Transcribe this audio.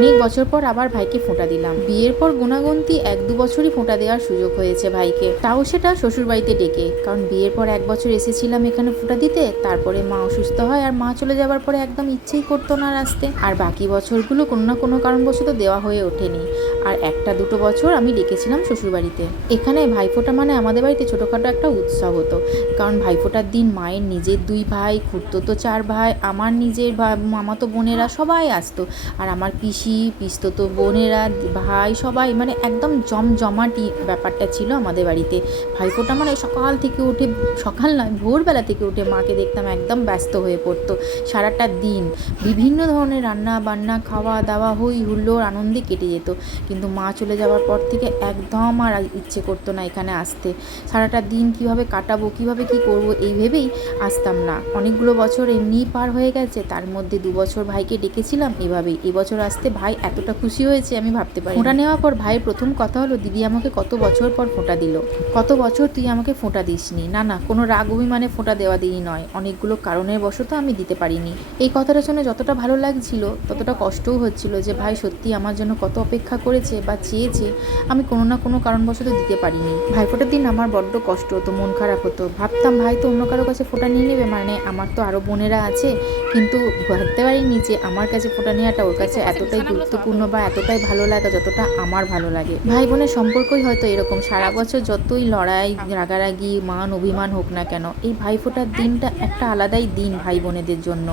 অনেক বছর পর আবার ভাইকে ফোঁটা দিলাম। বিয়ের পর গুণাগুন্তি 1-2 বছরই ফোঁটা দেওয়ার সুযোগ হয়েছে ভাইকে, তাও সেটা শ্বশুরবাড়িতে ডেকে। কারণ বিয়ের পর 1 বছর এসেছিলাম এখানে ফোঁটা দিতে, তারপরে মা অসুস্থ হয়, আর মা চলে যাবার পরে একদম ইচ্ছেই করতো না আর আসতে। আর বাকি বছরগুলো কোনো না কোনো কারণবশত দেওয়া হয়ে ওঠেনি। আর 1-2 বছর আমি ডেকেছিলাম শ্বশুরবাড়িতে। এখানে ভাইফোঁটা মানে আমাদের বাড়িতে ছোটোখাটো একটা উৎসব হতো। কারণ ভাইফোঁটার দিন মায়ের নিজের 2 ভাই, খুড়তুতো 4 ভাই, আমার নিজের মামাতো বোনেরা সবাই আসতো। আর আমার পিসি, পিসতুতো বোনেরা, ভাই সবাই, মানে একদম জমজমাটি ব্যাপারটা ছিল আমাদের বাড়িতে। ভাইফোঁটা মানে সকাল থেকে উঠে, সকাল নয় ভোরবেলা থেকে উঠে মাকে দেখতাম একদম ব্যস্ত হয়ে পড়তো। সারাটা দিন বিভিন্ন ধরনের রান্না বান্না, খাওয়া দাওয়া, হই হুল্লোড় আনন্দে কেটে যেত। কিন্তু মা চলে যাওয়ার পর থেকে একদম আর ইচ্ছে করতো না এখানে আসতে। সারাটা দিন কিভাবে কাটাবো, কিভাবে কি করব, এই ভেবেই আসতাম না। অনেকগুলো বছর এমনিই পার হয়ে গেছে, তার মধ্যে 2 বছর ভাইকে ডেকেছিলাম এভাবেই। এবছর আসতে ভাই এতটা খুশি হয়েছে আমি ভাবতে পারি। ফোঁটা নেওয়ার পর ভাইয়ের প্রথম কথা হলো, দিদি আমাকে কত বছর পর ফোঁটা দিল, কত বছর তুই আমাকে ফোঁটা দিসনি। না না, কোনো রাগ অভিমানে ফোঁটা দেওয়া দিনই নয়, অনেকগুলো কারণের বশত আমি দিতে পারিনি। এই কথাটা শুনে যতটা ভালো লাগছিল ততটা কষ্টও হচ্ছিল যে ভাই সত্যি আমার জন্য কত অপেক্ষা করেছে বা চেয়েছে, আমি কোনো না কোনো কারণবশত দিতে পারিনি। ভাইফোঁটার দিন আমার বড্ড কষ্ট হতো, মন খারাপ হতো। ভাবতাম ভাই তো অন্য কারো কাছে ফোঁটা নিয়ে নেবে, মানে আমার তো আরও বোনেরা আছে। কিন্তু ভাবতে পারিনি যে আমার কাছে ফোঁটা নেওয়াটা ওর কাছে এতটাই গুরুত্বপূর্ণ বা এতটাই ভালো লাগা যতটা আমার ভালো লাগে। ভাই বোনের সম্পর্কই হয়তো এরকম, সারা বছর যতই লড়াই রাগারাগি মান অভিমান হোক না কেন, এই ভাইফোঁটার দিনটা একটা আলাদাই দিন ভাই বোনেদের জন্য।